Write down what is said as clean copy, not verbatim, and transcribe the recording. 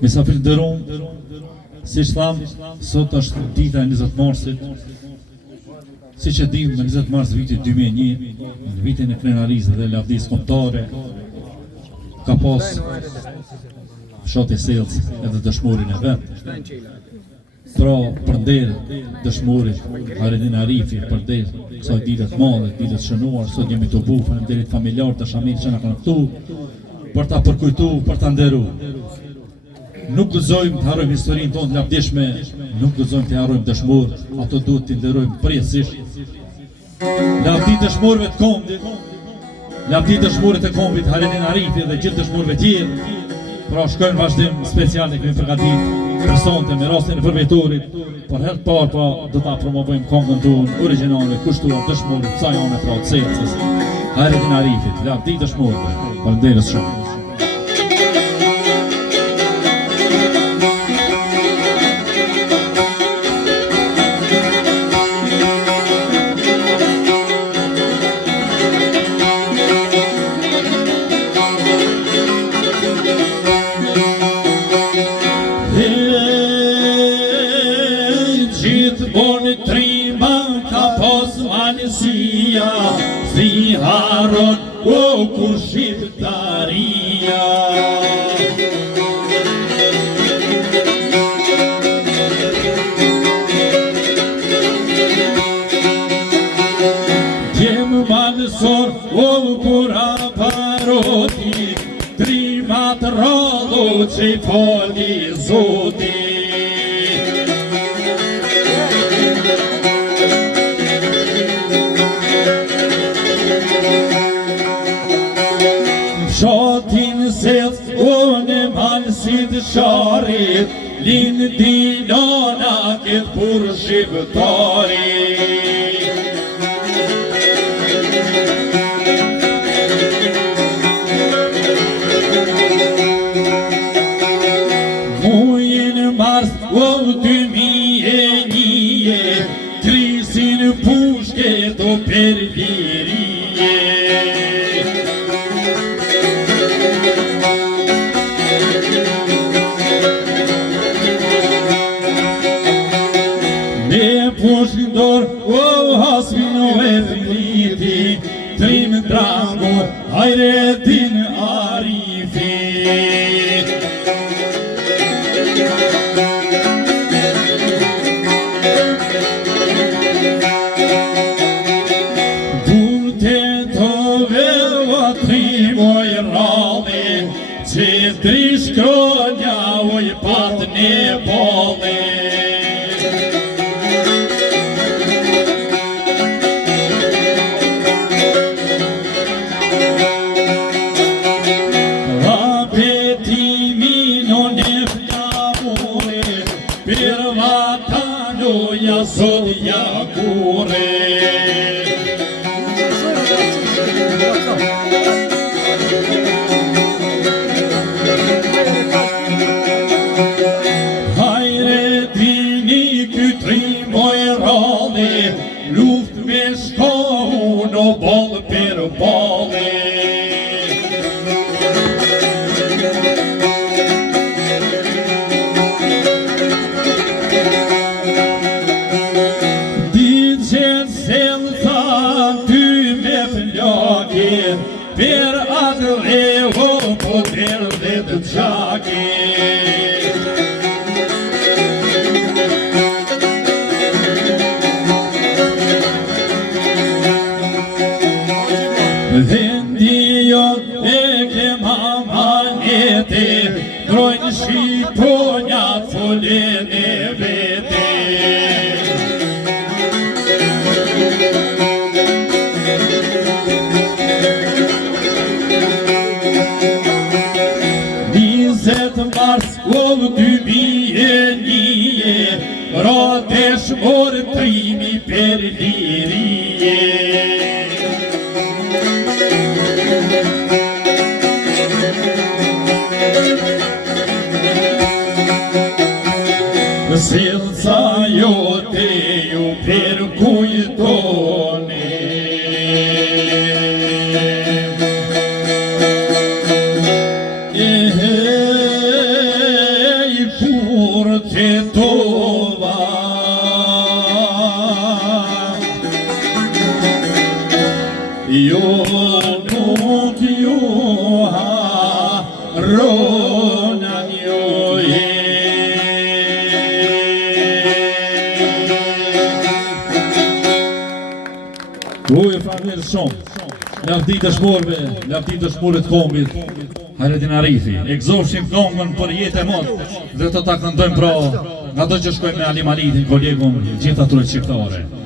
Misafir nderuar, siç tham, sot është dita e 20 marsit. Siç e dim, në 20 mars vitit 2001, në vitin e krenarisë dhe lavdisë kombëtare, ka pas fshati Selc edhe dëshmorin e vet. Pra përnder dëshmorit Hayreddin Arifi, përnder kësaj dite të madhe, dite të shënuar, sot jemi të bukur, faleminderit familjarët të Shamil që na kanë këtu për ta përkujtuar, për ta nderuar. Nuk guxojmë të harrojmë historinë tonë të lavdishme, nuk guxojmë të harrojmë dëshmorët, ato duhet të nderojmë përjetësisht. Lavdi dëshmorëve të kombit, lavdi dëshmorët e kombit Hayreddin Arifi dhe gjithë dëshmorëve tjerë. Pra shkojnë vazhdim special e kemi përgatitur për sonte me rastin e përvejtorit, por herë të parë do ta promovojmë këngën tonë origjinale kushtuar dëshmorit kësaj ane pra të Selcës, Hayreddin Arifit, lavdi dëshmorëve. Faleminderit shumë. Si haron o kur shqiptaria. Djem madhësor o kura paroti, trimat rrallu që i foli zoti. Fshatin Selc, unë malësit sharit, linë dilana këtë për shqiptari. Mujin mars, o 2001, krisin pushket o per lirije. Pushndor, o hasmin o e fliti, trim drango, Hayreddin Arifi. Burte tove o trimoj rralli, që drishkronja o i pat një bolli. Sot jakure Hayreddini kytrimoj rralli, luft me shkohun o boll per bolli. Per atë revo po tërë dhe të qaki. Vendi jot e ke mamanete, krojnë shqiponjat folen e vete. Mars, o 2001, ra dëshmor trimi per lirije. Selca jote ju per kujtoni. ju nuk ju harronan ju Ujë familë shumë, lavdi të shmorve, lavdi të shmorit kombit, Hayreddin Arifi, e gëzofshim këngën për jetë e mod, dhe të ta këndojmë pra, nga do që shkojmë me Ali Malitin, kolegun, gjitha truet shqiptare.